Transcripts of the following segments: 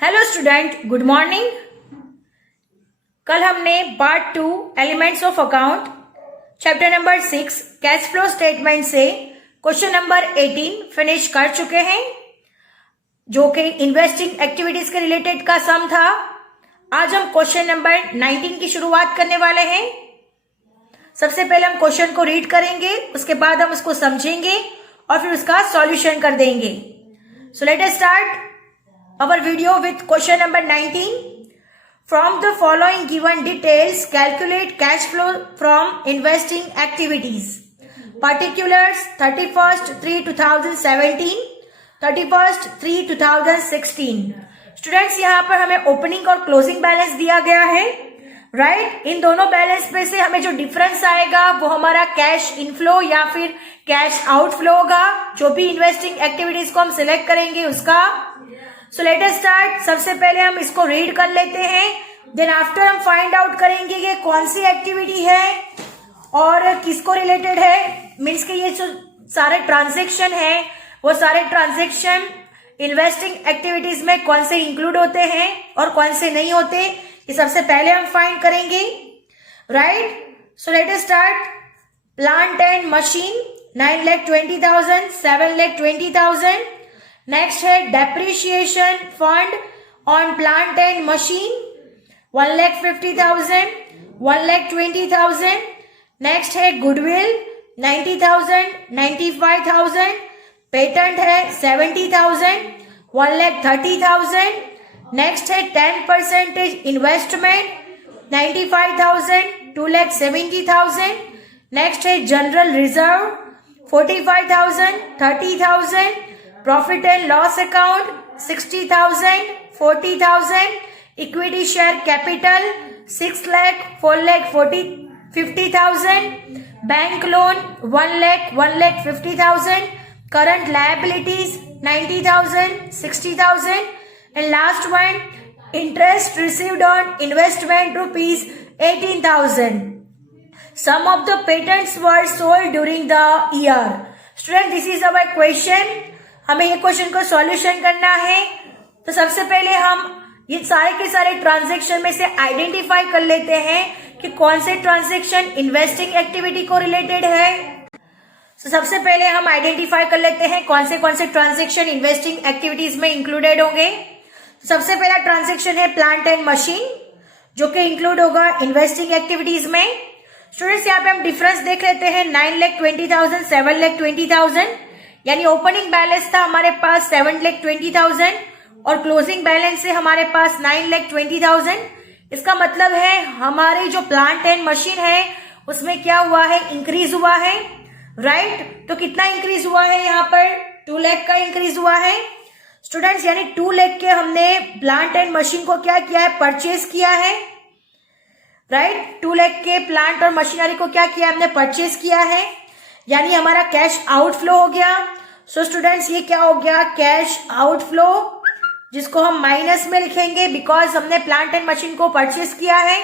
Hello student, good morning. कल हमने part 2 elements of account chapter number 6 cash flow statement से question number 18 finish कर चुके हैं, जो कि इन्वेस्टिंग एक्टिविटीज के रिलेटेड का सम था। आज हम क्वेश्चन नंबर 19 की शुरुआत करने वाले हैं। सबसे पहले हम क्वेश्चन को रीड करेंगे, उसके बाद हम उसको समझेंगे और फिर उसका सॉल्यूशन कर देंगे। सो let us start our video with question number 19. From the following given details, calculate cash flow from investing activities. Particulars 31st 3/2017, 31st 3/2016. Students, यहाँ पर हमें ओपनिंग और क्लोजिंग बैलेंस दिया गया है, राइट। इन दोनों बैलेंस में से हमें जो डिफरेंस आएगा वो हमारा कैश इनफ्लो या फिर कैश आउटफ्लो होगा, जो भी इन्वेस्टिंग एक्टिविटीज को हम सिलेक्ट करेंगे उसका। सो लेट अस स्टार्ट। सबसे पहले हम इसको रीड कर लेते हैं, देन आफ्टर हम फाइंड आउट करेंगे कि कौन सी एक्टिविटी है और किसको रिलेटेड है। मीन्स के ये जो सारे ट्रांजेक्शन है वो सारे ट्रांजेक्शन इन्वेस्टिंग एक्टिविटीज में कौन से इंक्लूड होते हैं और कौन से नहीं होते, ये सबसे पहले हम फाइंड करेंगे, right. So let us start. Plant and machine 9,20,000, 7,20,000। Next है depreciation fund on plant and machine 1,50,000, 1,20,000। Next है गुडविल 90,000, 95,000। पेटेंट है 70,000, 1,30,000। नेक्स्ट है 10% इन्वेस्टमेंट 95,000, 2,70,000। नेक्स्ट है general reserve 45,000, 30,000। Profit and loss account 60,000, 40,000। Equity share capital 6 lakh, 4 lakh 50,000। Bank loan 1 lakh, 1,50,000। Current liabilities 90,000, 60,000। And last one, interest received on investment rupees 18,000. Some of the patents were sold during the year. Student, this is our question. हमें ये question को solution करना है। तो सबसे पहले हम ये सारे के सारे ट्रांजैक्शन में से आइडेंटिफाई कर लेते हैं कि कौन से ट्रांजैक्शन इन्वेस्टिंग एक्टिविटी को रिलेटेड है। तो सबसे पहले हम आइडेंटिफाई कर लेते हैं कौन से ट्रांजैक्शन इन्वेस्टिंग एक्टिविटीज में इंक्लूडेड होंगे। सबसे पहला ट्रांजैक्शन है प्लांट एंड मशीन, जो कि इंक्लूड होगा इन्वेस्टिंग एक्टिविटीज में। स्टूडेंट्स, यहाँ पे हम डिफरेंस देख लेते हैं। 9,20,000, 7,20,000, यानी ओपनिंग बैलेंस था हमारे पास 7,20,000 और क्लोजिंग बैलेंस है हमारे पास 9,20,000। इसका मतलब है हमारी जो प्लांट एंड मशीन है उसमें क्या हुआ है, इंक्रीज हुआ है, राइट। तो कितना इंक्रीज हुआ है, यहाँ पर 2 लाख का इंक्रीज हुआ है स्टूडेंट्स। यानी 2 लाख के हमने प्लांट एंड मशीन को क्या किया है, परचेज किया है, राइट। 2 लाख के प्लांट और मशीनरी को क्या किया, हमने परचेज किया है, यानी हमारा कैश आउटफ्लो हो गया। सो स्टूडेंट्स, ये क्या हो गया, कैश आउटफ्लो, जिसको हम माइनस में लिखेंगे बिकॉज हमने प्लांट एंड मशीन को परचेज किया है।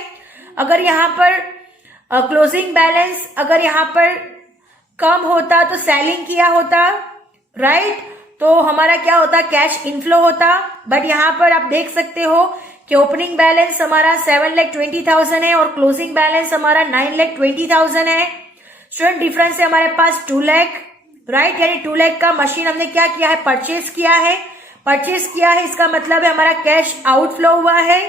अगर यहाँ पर क्लोजिंग बैलेंस अगर यहाँ पर कम होता तो सेलिंग किया होता, राइट, तो हमारा क्या होता, कैश इनफ्लो होता। बट यहाँ पर आप देख सकते हो कि ओपनिंग बैलेंस हमारा 7,20,000 है और क्लोजिंग बैलेंस हमारा 9,20,000 है। स्टूडेंट, डिफरेंस है हमारे पास 2 लाख, राइट। यानी 2 लाख का मशीन हमने क्या किया है, परचेज किया है। परचेज किया है इसका मतलब है हमारा कैश आउटफ्लो हुआ है।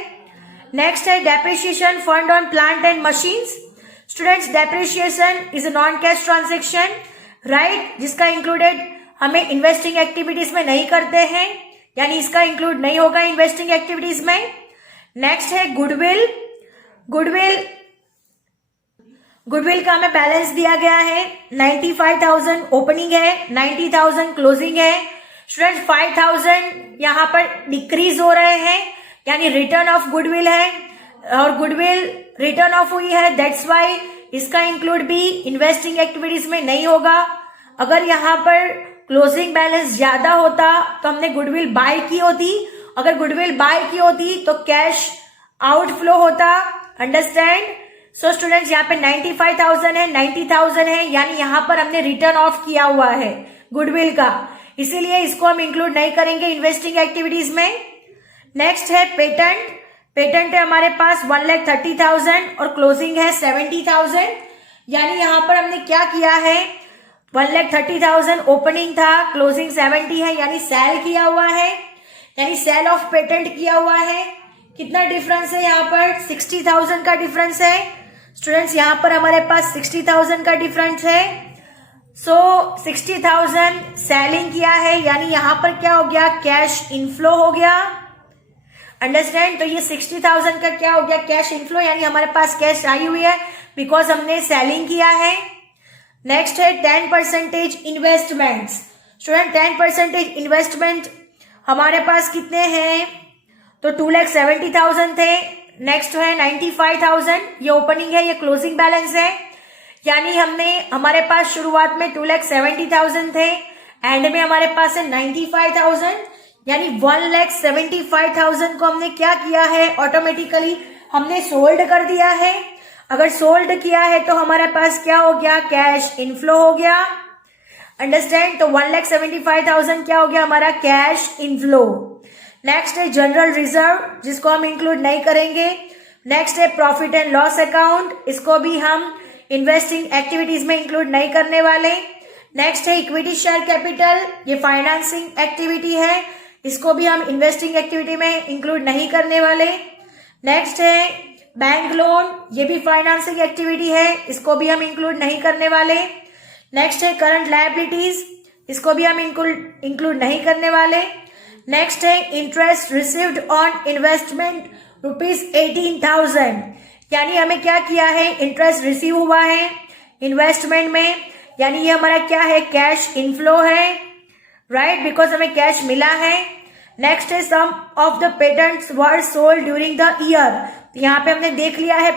नेक्स्ट है depreciation fund on plant and machines. Students, depreciation is a non cash transaction, right, जिसका इंक्लूडेड हमें इन्वेस्टिंग एक्टिविटीज में नहीं करते हैं, यानी इसका इंक्लूड नहीं होगा इन्वेस्टिंग एक्टिविटीज में। नेक्स्ट है गुडविल। गुडविल का हमें बैलेंस दिया गया है 95,000 ओपनिंग है, 90,000 क्लोजिंग है। स्टूडेंट, 5,000 यहाँ पर डिक्रीज हो रहे हैं, यानी रिटर्न ऑफ गुडविल है और गुडविल रिटर्न ऑफ हुई है, दैट्स वाई इसका इंक्लूड भी इन्वेस्टिंग एक्टिविटीज में नहीं होगा। अगर यहाँ पर क्लोजिंग बैलेंस ज्यादा होता तो हमने गुडविल बाय की होती, अगर गुडविल बाय की होती तो कैश आउटफ्लो होता, अंडरस्टैंड। सो स्टूडेंट्स, यहाँ पे 95,000 है, 90,000 है, यानी यहाँ पर हमने रिटर्न ऑफ किया हुआ है गुडविल का, इसीलिए इसको हम इंक्लूड नहीं करेंगे इन्वेस्टिंग एक्टिविटीज में। नेक्स्ट है पेटेंट। पेटेंट है हमारे पास 1,30,000 और क्लोजिंग है 70,000। यानी यहाँ पर हमने क्या किया है, 1,30,000 ओपनिंग था, क्लोजिंग 70 है, यानी सेल किया हुआ है, यानी सेल ऑफ पेटेंट किया हुआ है। कितना डिफरेंस है यहाँ पर, 60,000 का डिफरेंस है स्टूडेंट्स। यहाँ पर हमारे पास 60,000 का डिफरेंस है। सो 60,000 सेलिंग किया है, यानी यहाँ पर क्या हो गया, कैश इनफ्लो हो गया। अंडरस्टैंड। तो ये 60,000 का क्या हो गया, कैश इनफ्लो, यानी हमारे पास कैश आई हुई है बिकॉज हमने सेलिंग किया है। नेक्स्ट है 10% इन्वेस्टमेंट। स्टूडेंट 10% इन्वेस्टमेंट हमारे पास कितने हैं, तो 2,70,000 थे। नेक्स्ट है 95,000, ये ओपनिंग है, ये क्लोजिंग बैलेंस है। यानी हमारे पास शुरुआत में 2,70,000 थे, एंड में हमारे पास है 95,000, यानी 1,75,000 को हमने क्या किया है, ऑटोमेटिकली हमने सोल्ड कर दिया है। अगर सोल्ड किया है तो हमारे पास क्या हो गया, कैश इनफ्लो हो गया। अंडरस्टैंड। तो 1,75,000 क्या हो गया हमारा, कैश इनफ्लो। नेक्स्ट है जनरल रिजर्व, जिसको हम इंक्लूड नहीं करेंगे। नेक्स्ट है प्रॉफिट एंड लॉस अकाउंट, इसको भी हम इन्वेस्टिंग एक्टिविटीज में इंक्लूड नहीं करने वाले। नेक्स्ट है इक्विटी शेयर कैपिटल, ये फाइनेंसिंग एक्टिविटी है, इसको भी हम इन्वेस्टिंग एक्टिविटी में इंक्लूड नहीं करने वाले। नेक्स्ट है बैंक लोन, ये भी फाइनेंसिंग एक्टिविटी है, इसको भी हम इंक्लूड नहीं करने वाले। नेक्स्ट है करंट लायबिलिटीज, इसको भी हम इंक्लूड नहीं करने वाले। नेक्स्ट है इंटरेस्ट रिसीव्ड ऑन इन्वेस्टमेंट ₹18,000, यानी हमें क्या किया है, इंटरेस्ट रिसीव हुआ है इन्वेस्टमेंट में, यानी ये हमारा क्या है, कैश इनफ्लो है, राइट, बिकॉज हमें कैश मिला है। नेक्स्ट है some of the patents were sold during the year, यहाँ पे हमने देख लिया है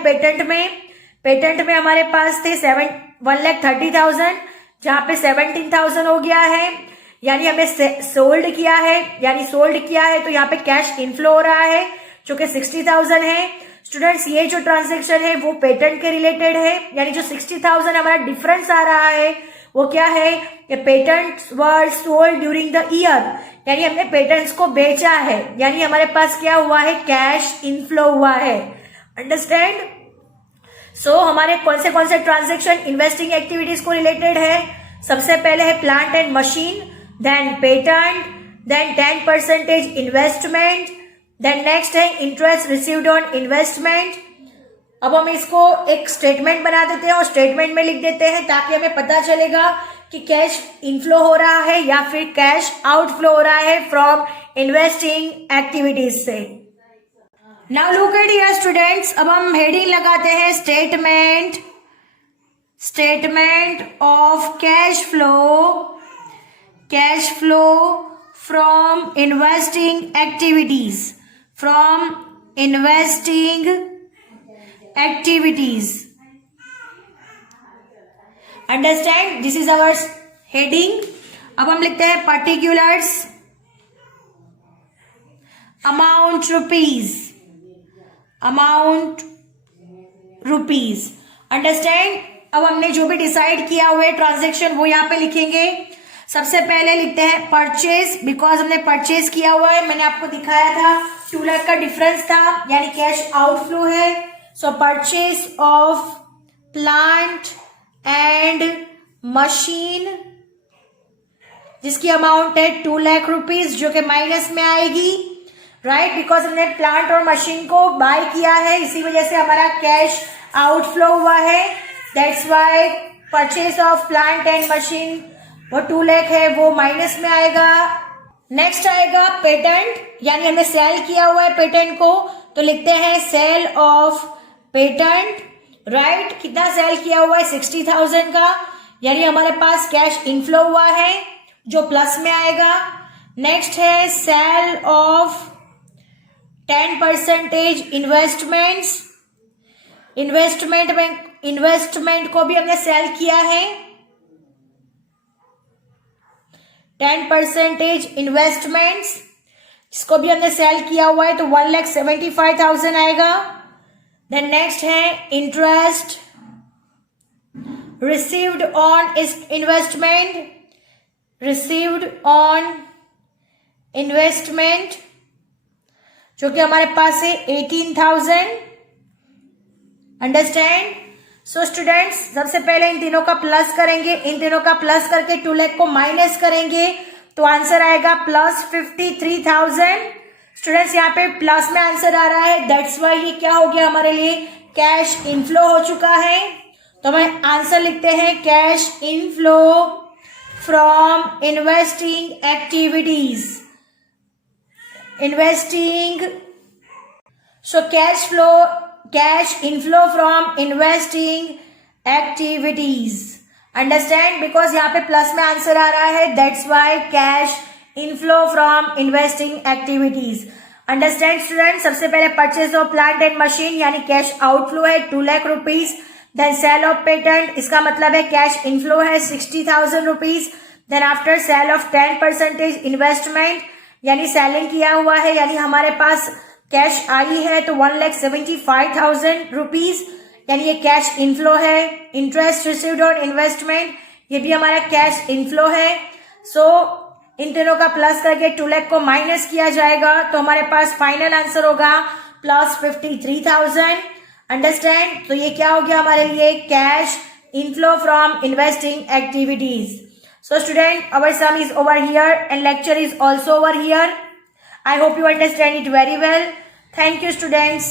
पेटेंट में हमारे पास थे 1,30,000, जहां पे 17,000 हो गया है, यानी हमें सोल्ड किया है, तो यहाँ पे कैश इनफ्लो हो रहा है जो कि 60,000 है। स्टूडेंट्स ये जो ट्रांजेक्शन है वो पेटेंट के रिलेटेड है, यानी जो 60,000 हमारा डिफरेंस आ रहा है वो क्या है, कि patents were sold during the year, यानी हमने पेटेंट्स को बेचा है, यानी हमारे पास क्या हुआ है, कैश इनफ्लो हुआ है। अंडरस्टैंड। सो हमारे कौन से ट्रांजेक्शन इन्वेस्टिंग एक्टिविटीज को रिलेटेड है, सबसे पहले है plant and machine, then patent, then 10% investment, then next है इंटरेस्ट रिसीव्ड ऑन इन्वेस्टमेंट। अब हम इसको एक स्टेटमेंट बना देते हैं और स्टेटमेंट में लिख देते हैं, ताकि हमें पता चलेगा कि कैश इनफ्लो हो रहा है या फिर कैश आउटफ्लो हो रहा है फ्रॉम इन्वेस्टिंग एक्टिविटीज से। Now look at here students, अब हम हेडिंग लगाते हैं statement of cash flow from investing activities, understand, this is our heading. अब हम लिखते हैं पर्टिकुलर्स, अमाउंट रुपीज, अंडरस्टैंड। अब हमने जो भी डिसाइड किया हुआ है ट्रांजेक्शन वो यहाँ पे लिखेंगे। सबसे पहले लिखते हैं परचेज, बिकॉज हमने परचेज किया हुआ है, मैंने आपको दिखाया था 2 लाख का डिफरेंस था, यानी कैश आउटफ्लो है। सो purchase of plant and machine, जिसकी अमाउंट है 2 लाख रुपीज, जो कि माइनस में आएगी, राइट, बिकॉज हमने प्लांट और मशीन को बाय किया है, इसी वजह से हमारा कैश आउटफ्लो हुआ है। That's Y purchase of plant and machine वो 2 लाख है, वो माइनस में आएगा। नेक्स्ट आएगा पेटेंट, यानी हमने सेल किया हुआ है पेटेंट को, तो लिखते हैं सेल ऑफ पेटेंट, राइट। कितना सेल किया हुआ है, 60,000 का, यानी हमारे पास कैश इनफ्लो हुआ है जो प्लस में आएगा। नेक्स्ट है सेल ऑफ 10% इन्वेस्टमेंट को भी हमने सेल किया है, 10% इन्वेस्टमेंट्स, जिसको भी हमने सेल किया हुआ है, तो 1,75,000 आएगा। देन नेक्स्ट है इंटरेस्ट रिसीव्ड ऑन इन्वेस्टमेंट, जो कि हमारे पास है 18,000। अंडरस्टैंड। सो स्टूडेंट्स, सबसे पहले इन तीनों का प्लस करेंगे, इन तीनों का प्लस करके 2 लाख को माइनस करेंगे तो आंसर आएगा प्लस 53,000। स्टूडेंट्स, यहाँ पे प्लस में आंसर आ रहा है, दैट्स वाई ये क्या हो गया हमारे लिए, कैश इनफ्लो हो चुका है। तो हम आंसर लिखते हैं cash inflow from investing activities. Investing, so cash inflow from investing activities. Understand, because यहाँ पे प्लस में आंसर आ रहा है, that's why cash inflow from investing activities. Understand student. सबसे पहले purchase of plant and machine यानी कैश आउटफ्लो है 2 lakh rupees. Then sale of patent, इसका मतलब है कैश इनफ्लो है 60,000 rupees. Then after sale of 10% investment यानी सेलिंग किया हुआ है, यानी हमारे पास कैश आई है तो 1,75,000 रुपीज, यानी ये कैश इनफ्लो है। इंटरेस्ट रिसीव्ड ऑन इन्वेस्टमेंट, ये भी हमारा कैश इनफ्लो है। सो इन तीनों का प्लस करके 2 लाख को माइनस किया जाएगा तो हमारे पास फाइनल आंसर होगा प्लस 53,000। अंडरस्टैंड। तो ये क्या हो गया हमारे लिए, cash inflow from investing activities. So student, our sum is over here and lecture is also over here. I hope you understand it very well. Thank you students.